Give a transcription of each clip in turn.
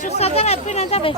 是啥子来不能这边？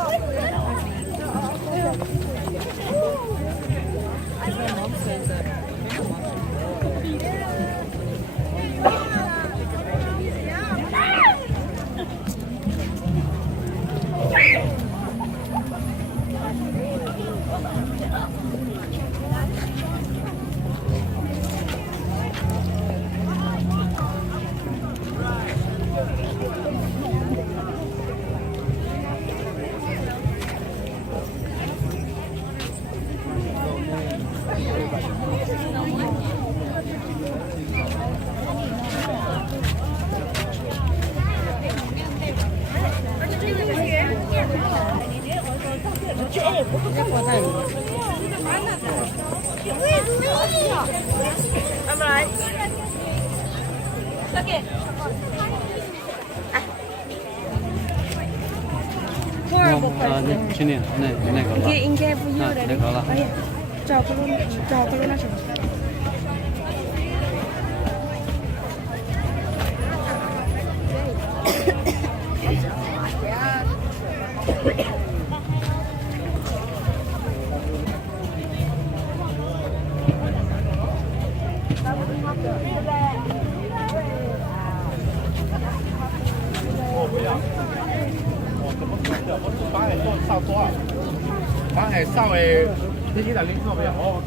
去年那个了，应该不有的。那个了。哎呀，找不着那什么。反係稍微呢啲就拎錯嘅，我。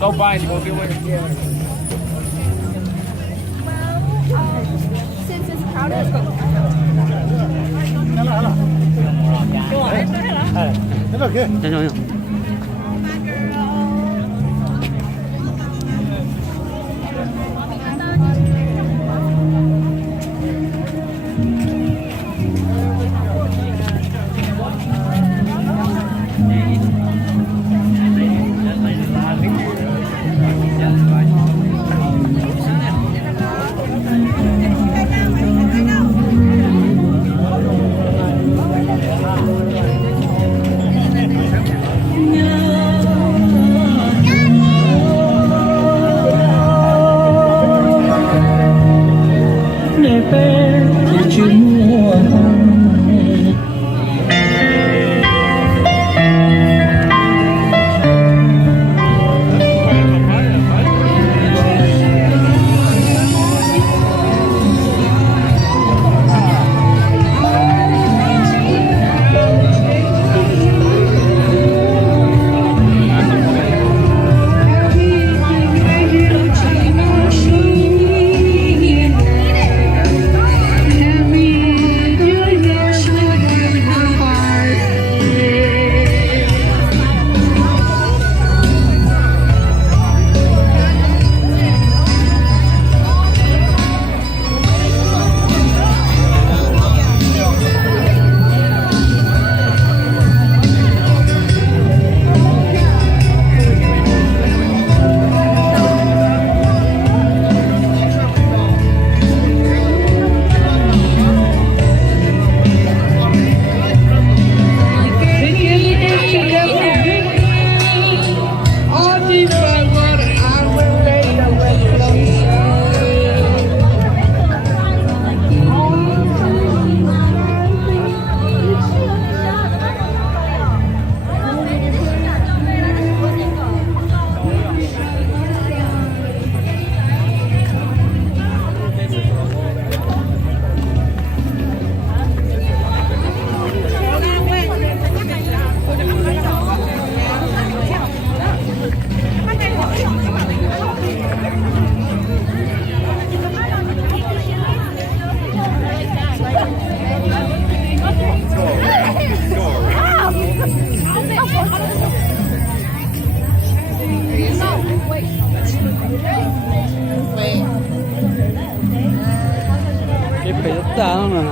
Go buy and go give away. Since it's crowded, let's go. 行。Cái phải rất đá mà.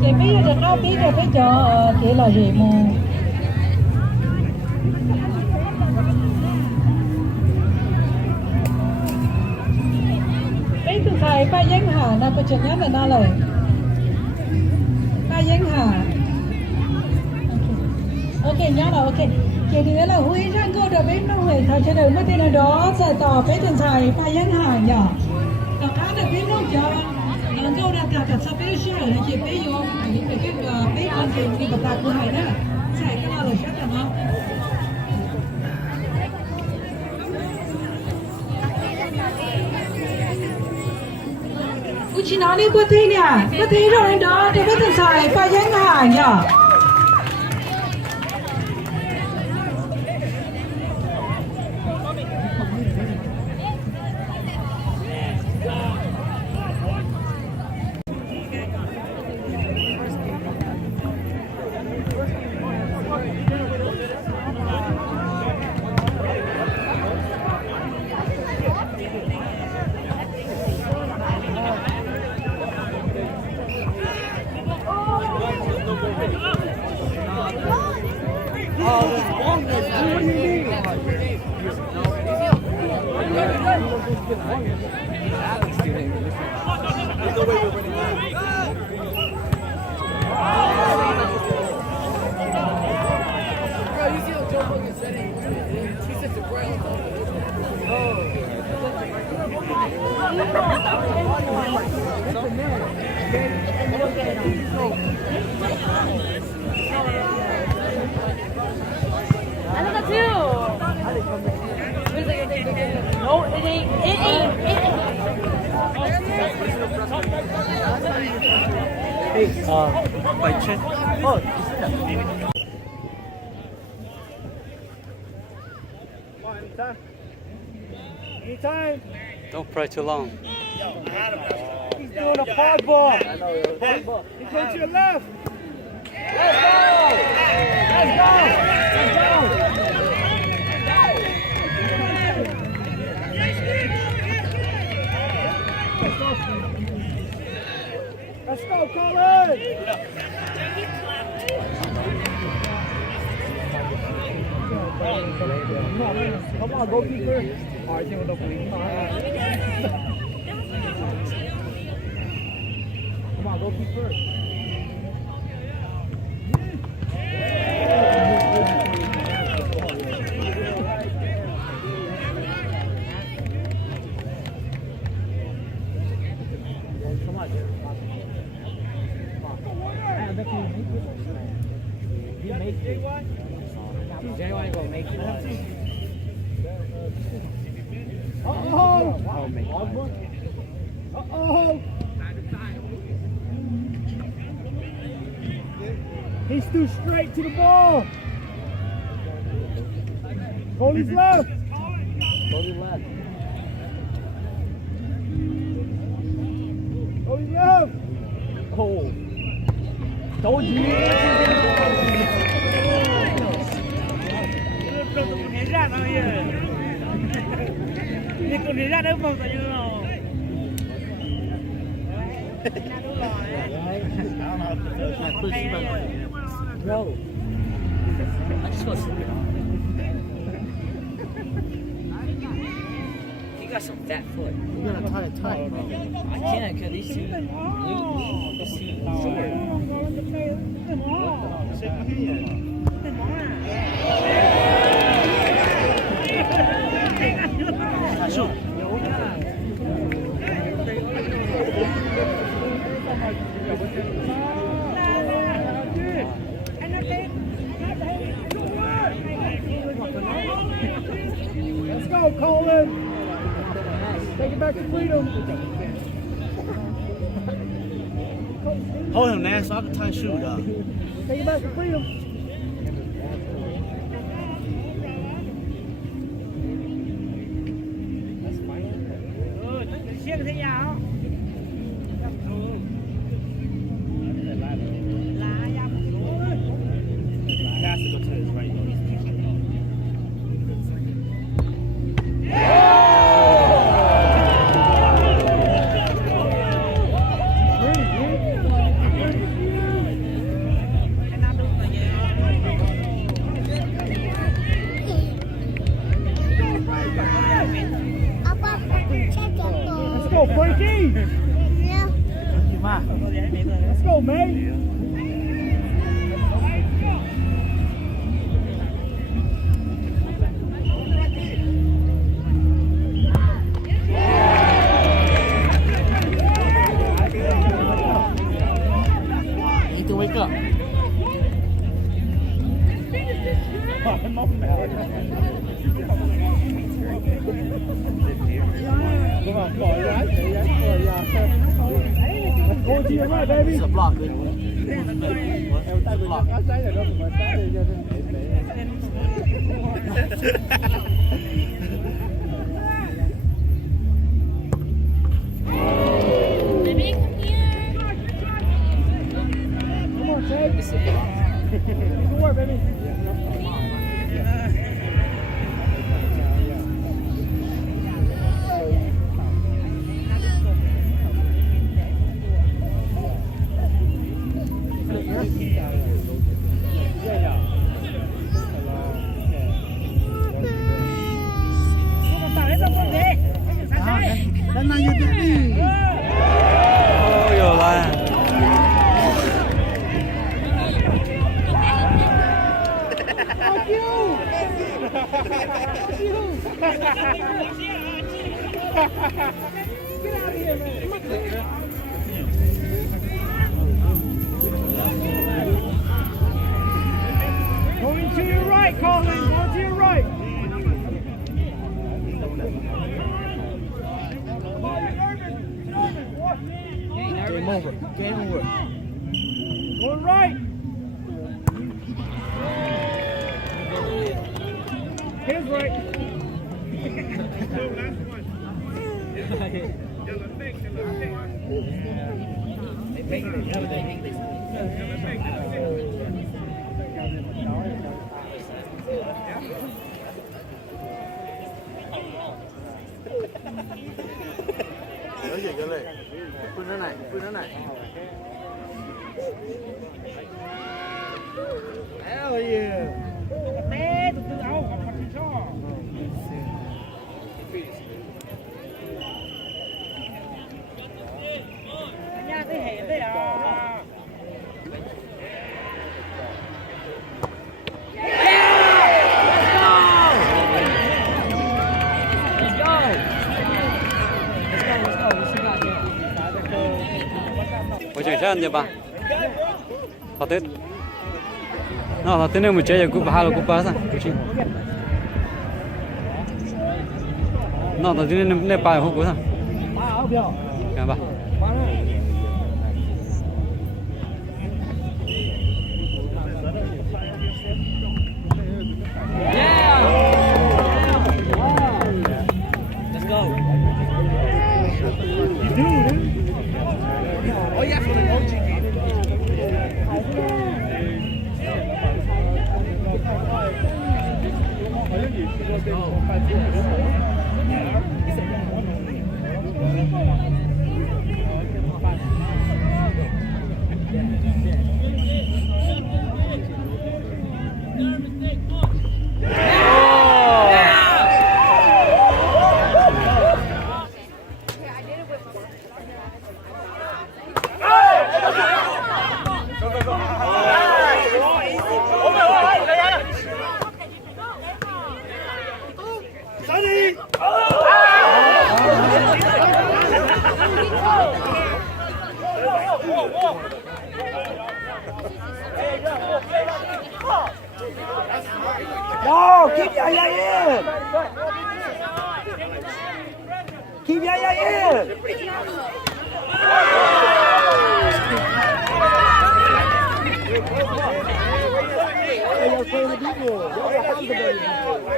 Chị biết được đâu biết được cái chỗ chị là gì mà biết từ thầy ba giấy hà na có chuyện nhớ về na lời ba giấy hà ok nhớ rồi ok chị thì là huy sang cô được biết nó hủy thầy sẽ được mấy tên đó sẽ tỏ biết từ thầy ba giấy hà nhở đọc cá được biết lúc cho câu đặt cả sắp tới sửa là chị biết vô những cái biết con chị đi gặp bạn của thầy đó sẽ cái nào là chắc là không chị nói đi qua thi nè qua thi rồi đó thì biết từ xài ba giấy hà nhở No, it ain't. It ain't. Hey, by chance. Oh, Anytime. don't pray too long. He's doing a hard ball. I know. Hard ball. He's going to your left. Let's go. Let's go. Let's go. Let's go, Colin! Come on, goalkeeper. I think we're not playing. Come on, goalkeeper. JY gonna make it. Uh-oh! Uh-oh! He's too straight to the ball. Goalie's left. Goalie left. Goalie left. Oh. Told you. Ni con đi ra đâu mà tại như nào? No. I just want to sleep. He got some fat foot. You gotta tie it tight, bro. I can't because he's too weak. He's too short. Let's go, Colin. Take it back to freedom. Hold him, man, so I can tie his shoe, dog. Take it back to freedom. Siêng thế nào? Let's go, Frankie. Let's go, man. Need to wake up. Come on, go to your right, baby. It's a block, dude. Baby, come here. Come on, Ted. Good work, baby. Lần này như thế đi. Ôi dồi ôi. Fuck you! Fuck you! Get out of here, man. Going to your right, Colin. Going to your right. Game over. Game over. Going right. His right. Nói gì cái này? Phun nó này, phun nó này. Hell yeah. Té từ từ áo còn mặt cho. Nha tới hẻm đấy à. Ôi trời sao vậy ba? Thật tết. Nó thật tết nên một chơi cũng hai là cũng ba sao? Nó thật tết nên ba không có sao? Ba. Let's go. Oh yeah, for the coaching game. No, keep Yaya in. Keep Yaya in.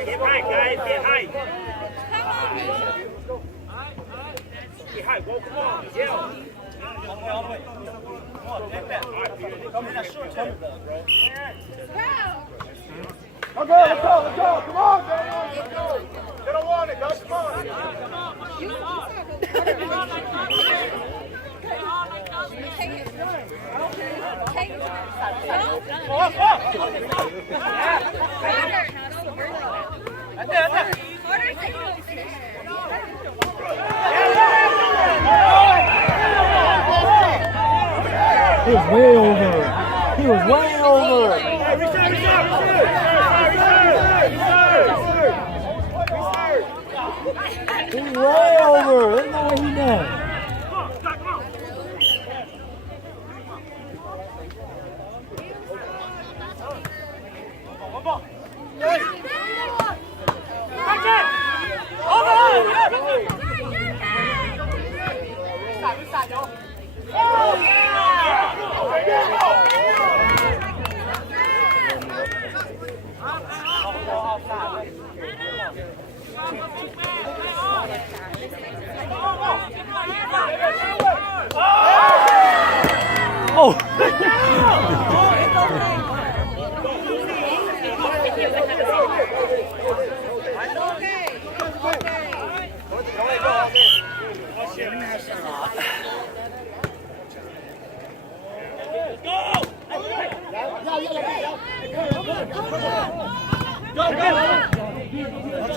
Get high, guys. Get high. Get high. Go, come on. Yeah. All the way. Come on, take that. All right, come in that short term. Okay, let's go. Come on, Daniel. They don't want it, guys. Come on. He was way over. He was way over. He's way over. That's not what he done.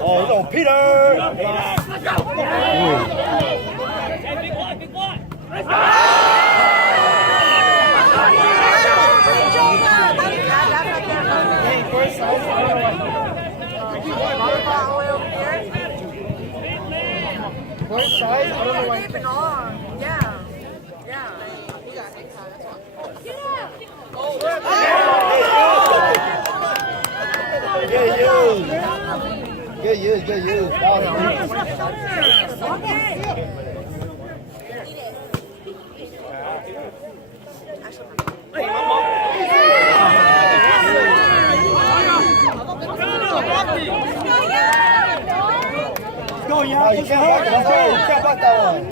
Oh, no, Peter! Big one. What size? I don't know why. Get used. Go, yeah. You can't block that one.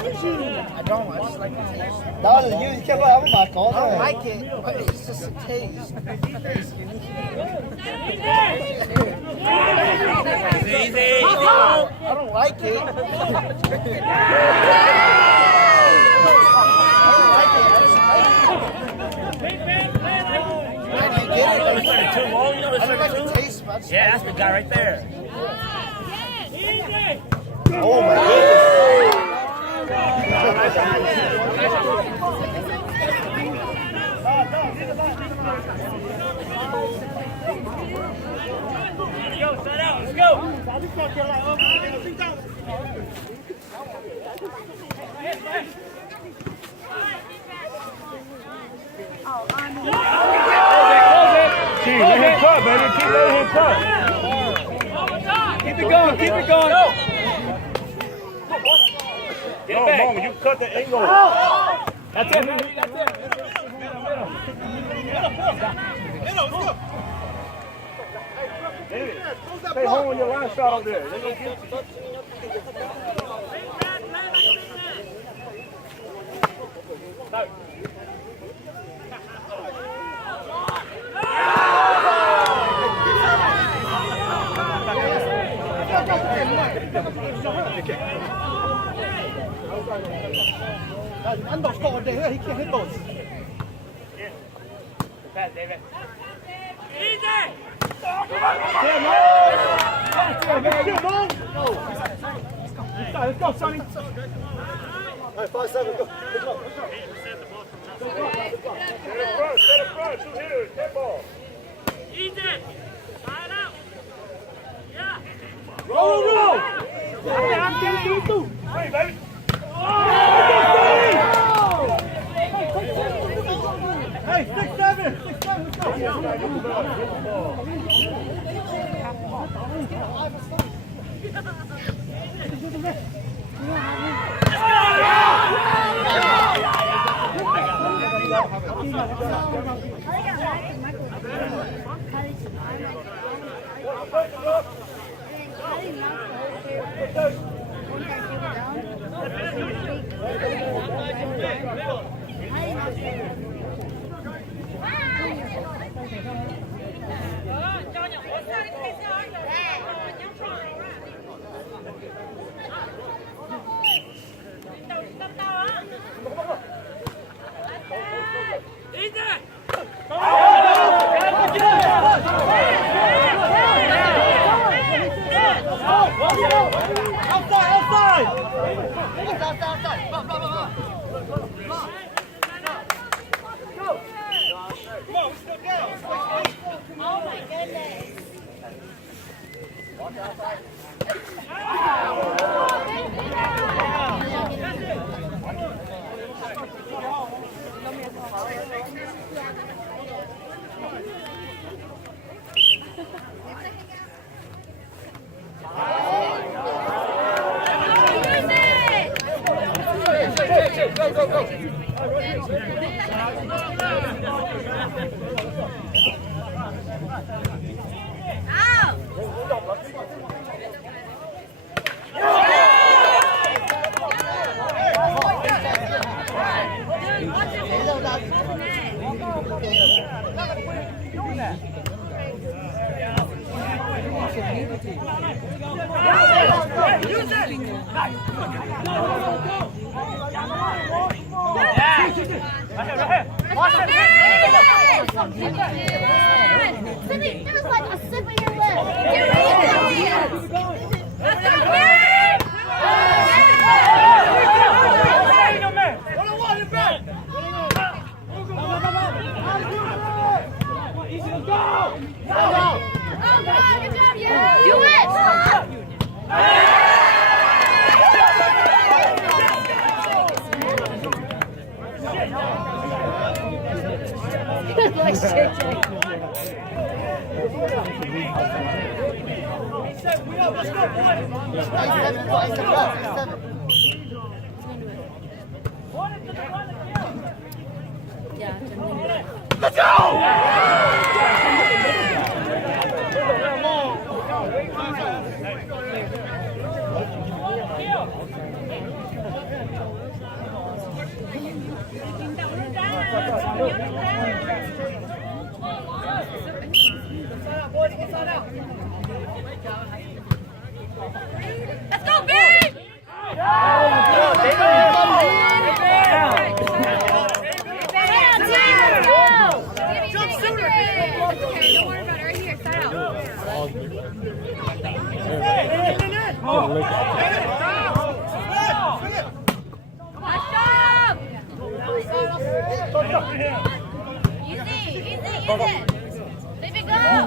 I don't. I just like the taste. That was you. You can't block that one. I don't like it, but it's just a taste. Easy. I don't like it. Yeah, that's the guy right there. Oh my goodness. Go, set out, let's go. Keep let him cut, baby. Keep letting him cut. Keep it going. Keep it going. Get back. Moment, you cut the angle. That's it. That's it. Let's go. Stay home on your line shot over there. They're gonna get you. Under's got one there. He can't hit those. Yeah. Pass, David. Easy. Let's go, Sonny. All right, 5-7, go. Let's go. Set up front, 2 hitters, 10 ball. Easy. Line out. Yeah. Roll. I'm getting through. Hey, baby. Hey, 6-7. Sydney, there's like a sip in your lip. Get ready. Let's go, Gary! Good job, you! Do it! Like JJ. Let's go! Let's go, Barry! Baby, go!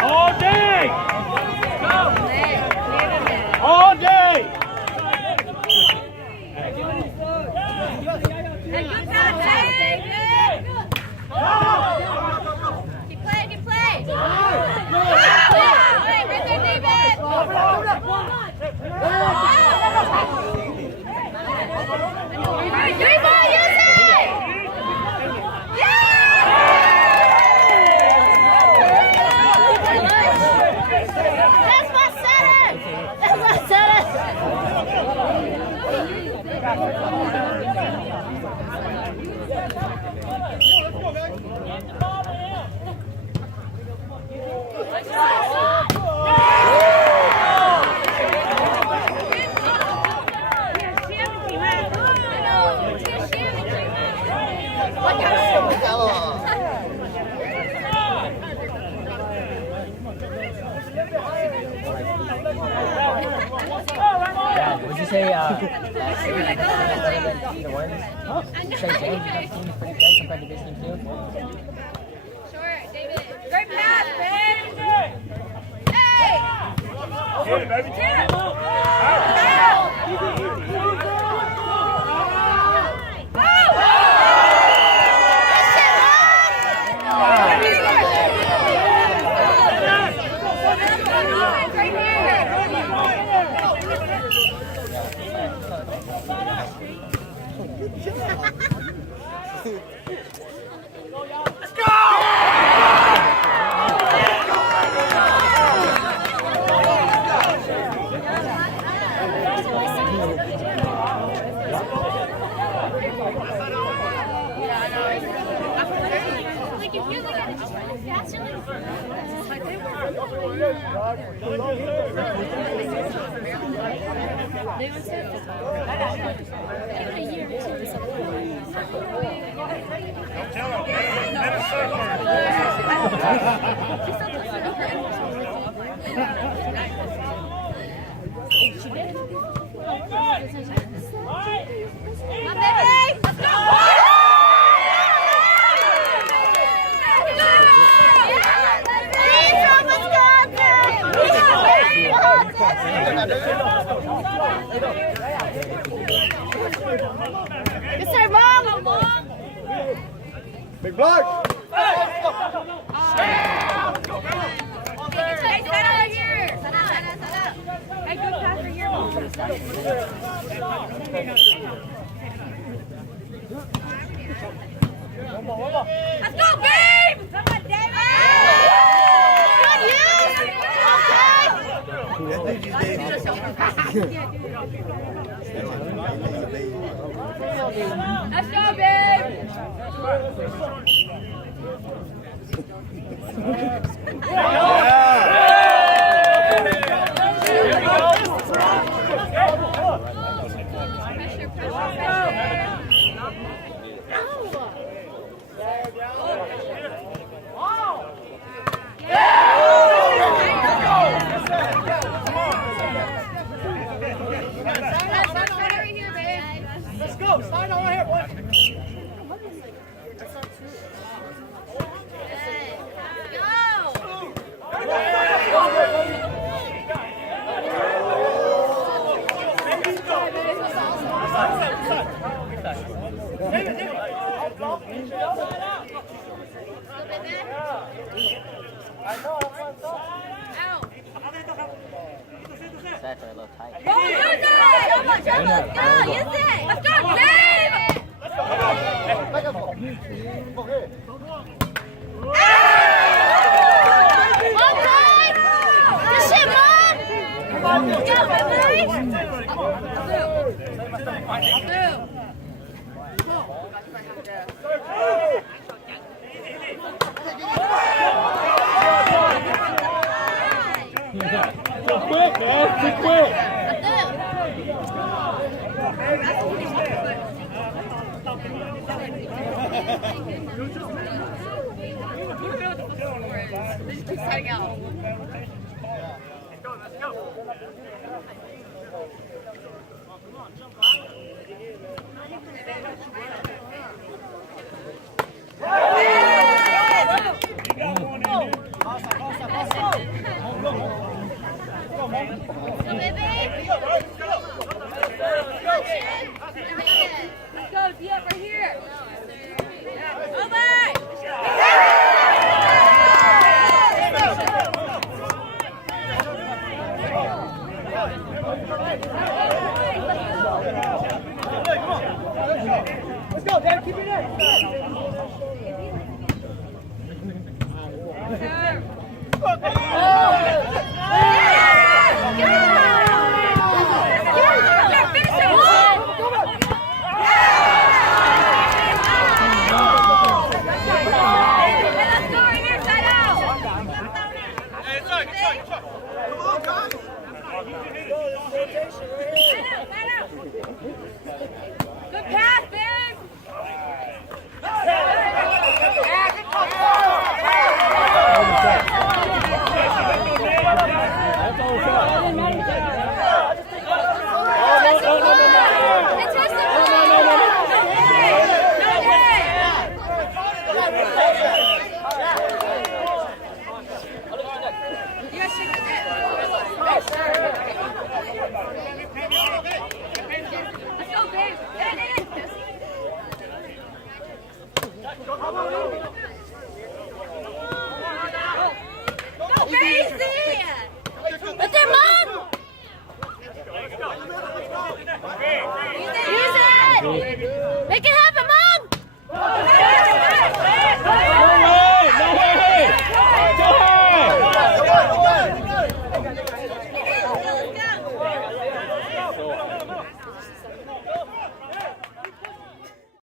All day! All day! Keep playing, keep playing. Hey, right there, David. Three ball, use it. That's my setter. That's my setter. Would you say last year the ones? Would you say James' team is pretty good compared to this team too? Sure, David. Great pass, babe. Hey! Get it, baby. Let's go! Like if you look at it just really fast, you're Good serve, Mom! Big block. Hey, set over here! Set up! Hey, good pass for your Mom. Let's go, babe! Come on, David! Good use! Let's go, babe! Let's go! Slide on here, boy! That's a little tight. Go, use it! Go, use it! Let's go, babe! Mom, good! Good shit, Mom! Good job, baby! Quick, man! Quick! They just keep setting out. Let's go! Come on, jump on. Go, Mason!